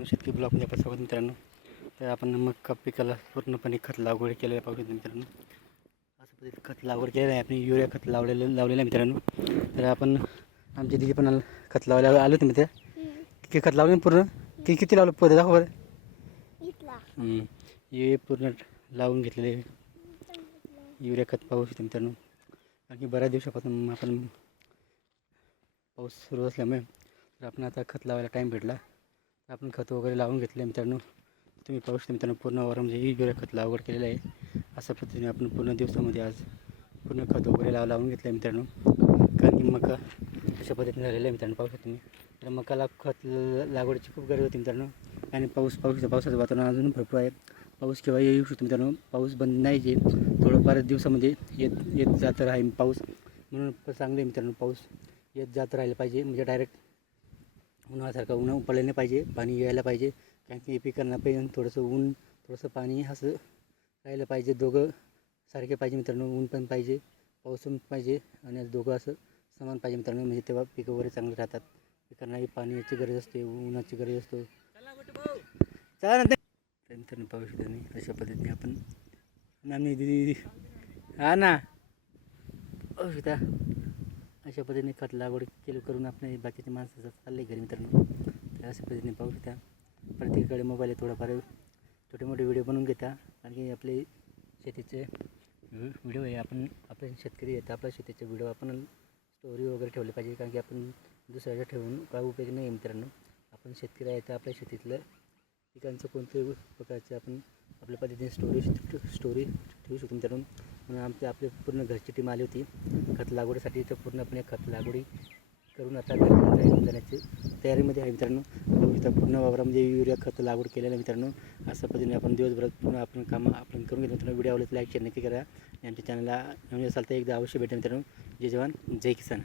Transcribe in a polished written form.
मित्रांनो, शेतकरी ब्लॉगमध्ये आपण स्वागत मित्रांनो. तर आपण मका पिकाला पूर्णपणे खत लागवड केलेलं पाहू शकतो मित्रांनो. असं पद्धतीने खत लागवड केलेलं आहे आपण, युरिया खत लावलेलं आहे मित्रांनो. तर आपण आमच्या दिदी पण खत लावायला आलो होते मित्र. किती खत लावले पूर्ण? किती लावलं पोरं दाखव बरं. हे पूर्ण लावून घेतलेले युरिया खत पाहू शकतो मित्रांनो. कारण की बऱ्याच दिवसापासून आपण पाऊस सुरू असल्यामुळे तर आपण आता खत लावायला टाईम भेटला. आपण खत वगैरे लावून घेतले मित्रांनो. तुम्ही पाहू शकता मित्रांनो, पूर्ण वावर म्हणजे युरिया खत लागवड केलेलं आहे. अशा पद्धतीने आपण पूर्ण दिवसामध्ये आज पूर्ण खत वगैरे लावून घेतलं आहे मित्रांनो. कारण की मका अशा पद्धतीने झालेलं आहे मित्रांनो, पाहू शकता तुम्ही. तर मकाला खत लागवडीची खूप गरज होती मित्रांनो. आणि पावसाचं वातावरण अजून भरपूर आहे. पाऊस केव्हा येऊ शकतो मित्रांनो. पाऊस बंद नाही जे थोडं बऱ्याच दिवसामध्ये येत जात राहील पाऊस. म्हणून चांगले मित्रांनो, पाऊस येत जात राहिलं पाहिजे. म्हणजे डायरेक्ट उन्हाळ्यासारखं ऊन पडलं नाही पाहिजे, पाणी यायला पाहिजे. कारण की पिकांना पण थोडंसं ऊन थोडंसं पाणी असं राहिलं पाहिजे. दोघं सारखे पाहिजे मित्रांनो. ऊन पण पाहिजे, पाऊस पण पाहिजे आणि दोघं असं समान पाहिजे मित्रांनो. म्हणजे तेव्हा पिकं वगैरे चांगले राहतात. पिकांनाही पाण्याची गरज असते, उन्हाची गरज असतो. चला मित्रांनो, पाहू शकता नाही अशा पद्धतीने आपण नानी दिदी हा ना पाहू शकता. अशा पद्धतीने खत लागवड करून आपण बाकीच्या माणसाचं चाललं आहे घरी मित्रांनो. तर अशा पद्धतीने पाहू शकता. प्रत्येकाकडे मोबाईल आहे, थोडाफार छोटे मोठे व्हिडिओ बनवून घेता. कारण की आपले शेतीचे व्हिडिओ आहे. आपण शेतकरी आहेत, आपल्या शेतीचे व्हिडिओ आपण स्टोरी वगैरे ठेवले पाहिजे. कारण की आपण दुसऱ्याच्या ठेवून काय उपयोग नाही मित्रांनो. आपण शेतकरी आहे तर आपल्या शेतीतलं पिकांचं कोणत्याही प्रकारचे आपण आपल्या पद्धतीने स्टोरी ठेवू शकतो मित्रांनो. म्हणून आपली पूर्ण घरची टीम आली होती खत लागवडीसाठी. तर पूर्णपणे खत लागवडी करून आता जाण्याची तयारीमध्ये आहे मित्रांनो. इथं पूर्ण वावरामध्ये युरिया खत लागवड केलेलं आहे मित्रांनो. अशा पद्धतीने आपण दिवसभरात पूर्ण आपण कामं आपण करून घेतो मित्रांनो. व्हिडिओ आवडल्यास लाईक शेअर नक्की करा आणि आमच्या चॅनलला नवीन असाल तर एकदा अवश्य भेटा मित्रांनो. जय जवान जय किसान.